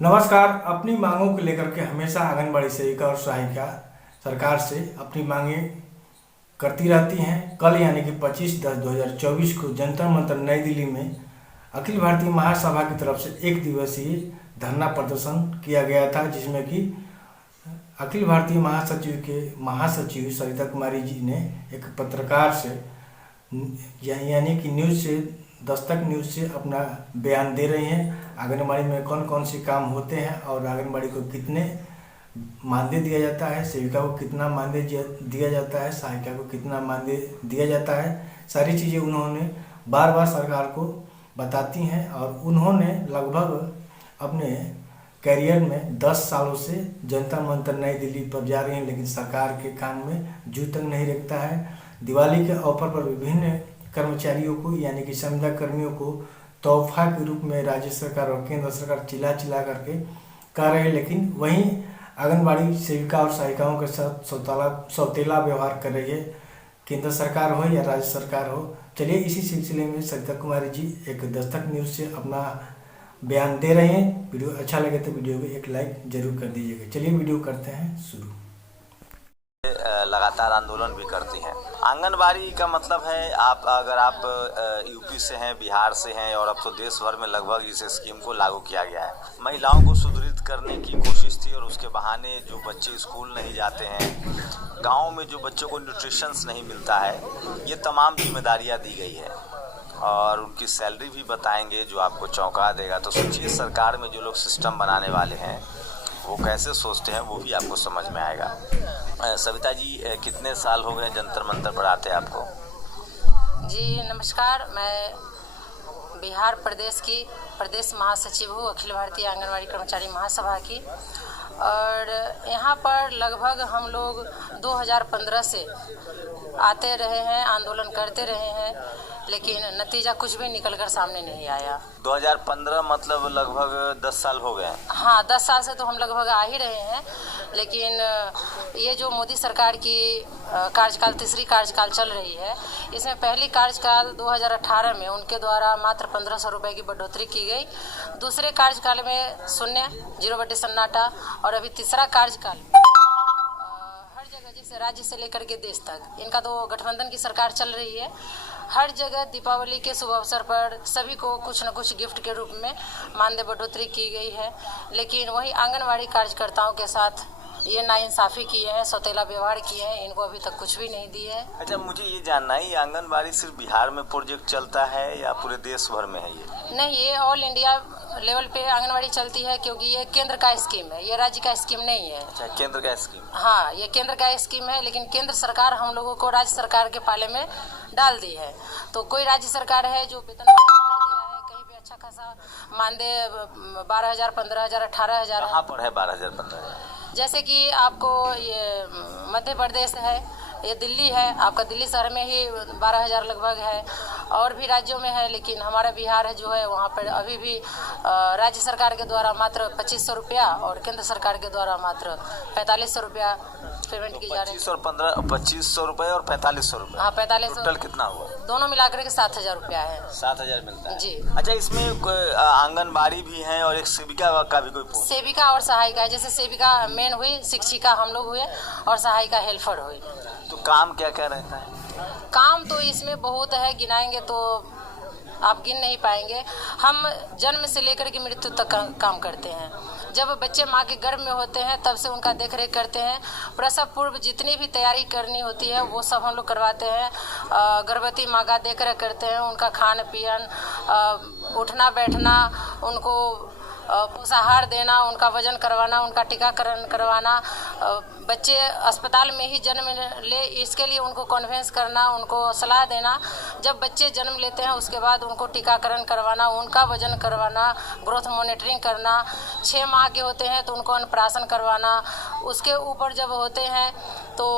नमस्कार। अपनी मांगों को लेकर के हमेशा आंगनबाड़ी सेविका और सहायिका सरकार से अपनी मांगे करती रहती हैं। कल यानी कि 25/10/2024 को जंतर मंतर नई दिल्ली में अखिल भारतीय महासभा की तरफ से एक दिवसीय धरना प्रदर्शन किया गया था, जिसमें कि अखिल भारतीय महासचिव के महासचिव सरिता कुमारी जी ने एक पत्रकार से यानी कि न्यूज़ से दस्तक न्यूज़ से अपना बयान दे रही हैं। आंगनबाड़ी में कौन कौन से काम होते हैं और आंगनबाड़ी को कितने मानदेय दिया जाता है, सेविका को कितना मानदेय दिया जाता है, सहायिका को कितना मानदेय दिया जाता है। सारी चीज़ें उन्होंने बार बार सरकार को बताती हैं और उन्होंने लगभग अपने कैरियर में 10 सालों से जंतर मंतर नई दिल्ली पर जा रही हैं, लेकिन सरकार के कान में जू तक नहीं रखता है। दिवाली के अवसर पर विभिन्न कर्मचारियों को यानी कि संविदा कर्मियों को तोहफा के रूप में राज्य सरकार और केंद्र सरकार चिल्ला चिल्ला करके कर रहे हैं, लेकिन वहीं आंगनबाड़ी सेविका और सहायिकाओं के साथ सौतेला व्यवहार कर रही है, केंद्र सरकार हो या राज्य सरकार हो। चलिए इसी सिलसिले में सरिता कुमारी जी एक दस्तक न्यूज़ से अपना बयान दे रहे हैं। वीडियो अच्छा लगे तो वीडियो को एक लाइक जरूर कर दीजिएगा। चलिए वीडियो करते हैं शुरू। लगातार आंदोलन भी करती हैं। आंगनबाड़ी का मतलब है अगर आप यूपी से हैं, बिहार से हैं और अब तो देश भर में लगभग इस स्कीम को लागू किया गया है। महिलाओं को सुदृढ़ करने की कोशिश थी और उसके बहाने जो बच्चे स्कूल नहीं जाते हैं, गाँव में जो बच्चों को न्यूट्रिशंस नहीं मिलता है, ये तमाम जिम्मेदारियाँ दी गई है और उनकी सैलरी भी बताएंगे जो आपको चौंका देगा। तो सोचिए सरकार में जो लोग सिस्टम बनाने वाले हैं वो कैसे सोचते हैं, वो भी आपको समझ में आएगा। सविता जी, कितने साल हो गए जंतर मंतर पर आते आपको? जी नमस्कार, मैं बिहार प्रदेश की प्रदेश महासचिव हूँ अखिल भारतीय आंगनवाड़ी कर्मचारी महासभा की। और यहाँ पर लगभग हम लोग 2015 से आते रहे हैं, आंदोलन करते रहे हैं, लेकिन नतीजा कुछ भी निकलकर सामने नहीं आया। 2015 मतलब लगभग 10 साल हो गए। हाँ, 10 साल से तो हम लगभग आ ही रहे हैं, लेकिन ये जो मोदी सरकार की कार्यकाल तीसरी कार्यकाल चल रही है, इसमें पहली कार्यकाल 2018 में उनके द्वारा मात्र 1500 रुपये की बढ़ोतरी की गई। दूसरे कार्यकाल में शून्य, 0 सन्नाटा, और अभी तीसरा कार्यकाल हर जगह, जैसे राज्य से लेकर के देश तक, इनका तो गठबंधन की सरकार चल रही है। हर जगह दीपावली के शुभ अवसर पर सभी को कुछ न कुछ गिफ्ट के रूप में मानदेय बढ़ोतरी की गई है, लेकिन वही आंगनवाड़ी कार्यकर्ताओं के साथ ये नाइंसाफ़ी किए हैं, सौतेला व्यवहार किए हैं, इनको अभी तक कुछ भी नहीं दिए है। अच्छा, मुझे ये जानना है, ये आंगनबाड़ी सिर्फ बिहार में प्रोजेक्ट चलता है या पूरे देश भर में है? ये नहीं, ये ऑल इंडिया लेवल पे आंगनवाड़ी चलती है, क्योंकि ये केंद्र का स्कीम है, ये राज्य का स्कीम नहीं है। अच्छा, केंद्र का स्कीम? हाँ, ये केंद्र का स्कीम है, लेकिन केंद्र सरकार हम लोगों को राज्य सरकार के पाले में डाल दी है। तो कोई राज्य सरकार है जो वेतन दिया है, कहीं पे अच्छा खासा मानदेय 12,000, 15,000, 18,000। कहाँ पर है 12,000, 15,000? जैसे कि आपको ये मध्य प्रदेश है, ये दिल्ली है, आपका दिल्ली शहर में ही 12,000 लगभग है, और भी राज्यों में है, लेकिन हमारा बिहार है जो है वहाँ पर अभी भी राज्य सरकार के द्वारा मात्र 2500 रुपया और केंद्र सरकार के द्वारा मात्र 4500 रुपया पेमेंट की जा रही है। 2500 रुपये और 4500 रुपये? हाँ, 4500। टोटल कितना हुआ? दोनों मिलाकर के 7,000 रुपया है। 7,000 मिलता है जी। अच्छा, इसमें आंगनबाड़ी भी है और एक सेविका का भी कोई? सेविका और सहायिका है, जैसे सेविका मेन हुई, शिक्षिका हम लोग हुए, और सहायिका हेल्पर हुई। तो काम क्या क्या रहता है? काम तो इसमें बहुत है, गिनाएंगे तो आप गिन नहीं पाएंगे। हम जन्म से लेकर के मृत्यु तक काम करते हैं। जब बच्चे माँ के गर्भ में होते हैं तब से उनका देख रेख करते हैं। प्रसव पूर्व जितनी भी तैयारी करनी होती है वो सब हम लोग करवाते हैं। गर्भवती माँ का देख रेख करते हैं, उनका खान पियन, उठना बैठना, उनको पोषाहार देना, उनका वजन करवाना, उनका टीकाकरण करवाना, बच्चे अस्पताल में ही जन्म ले इसके लिए उनको कन्वेंस करना, उनको सलाह देना। जब बच्चे जन्म लेते हैं उसके बाद उनको टीकाकरण करवाना, उनका वजन करवाना, ग्रोथ मॉनिटरिंग करना। 6 माह के होते हैं तो उनको अन्नप्राशन करवाना। उसके ऊपर जब होते हैं तो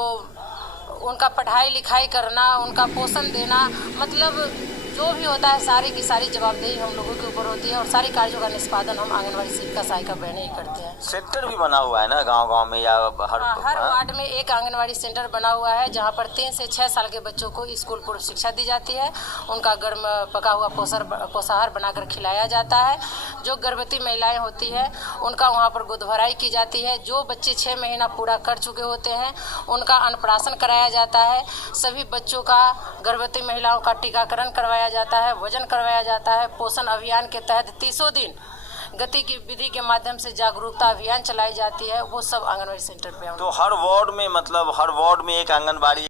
उनका पढ़ाई लिखाई करना, उनका पोषण देना, मतलब जो भी होता है सारी की सारी जवाबदेही हम लोगों के ऊपर होती है और सारी कार्यों का निष्पादन हम आंगनबाड़ी सेविका सहायिका बहनें ही करते हैं। सेंटर भी बना हुआ है ना गांव-गांव में या हर हर वार्ड में एक आंगनबाड़ी सेंटर बना हुआ है जहां पर 3 से 6 साल के बच्चों को स्कूल पूर्व शिक्षा दी जाती है। उनका गर्म पका हुआ पोषाहार बनाकर खिलाया जाता है। जो गर्भवती महिलाएं होती है उनका वहां पर गोद भराई की जाती है। जो बच्चे 6 महीना पूरा कर चुके होते हैं उनका अन्नप्राशन कराया जाता है। सभी बच्चों का गर्भवती महिलाओं का टीकाकरण करवाया जाता है, वजन करवाया जाता है। पोषण अभियान के तहत 30 दिन गति की विधि के माध्यम से जागरूकता अभियान चलाई जाती है। वो सब आंगनबाड़ी सेंटर पे। तो हर वार्ड में मतलब हर वार्ड में एक आंगनबाड़ी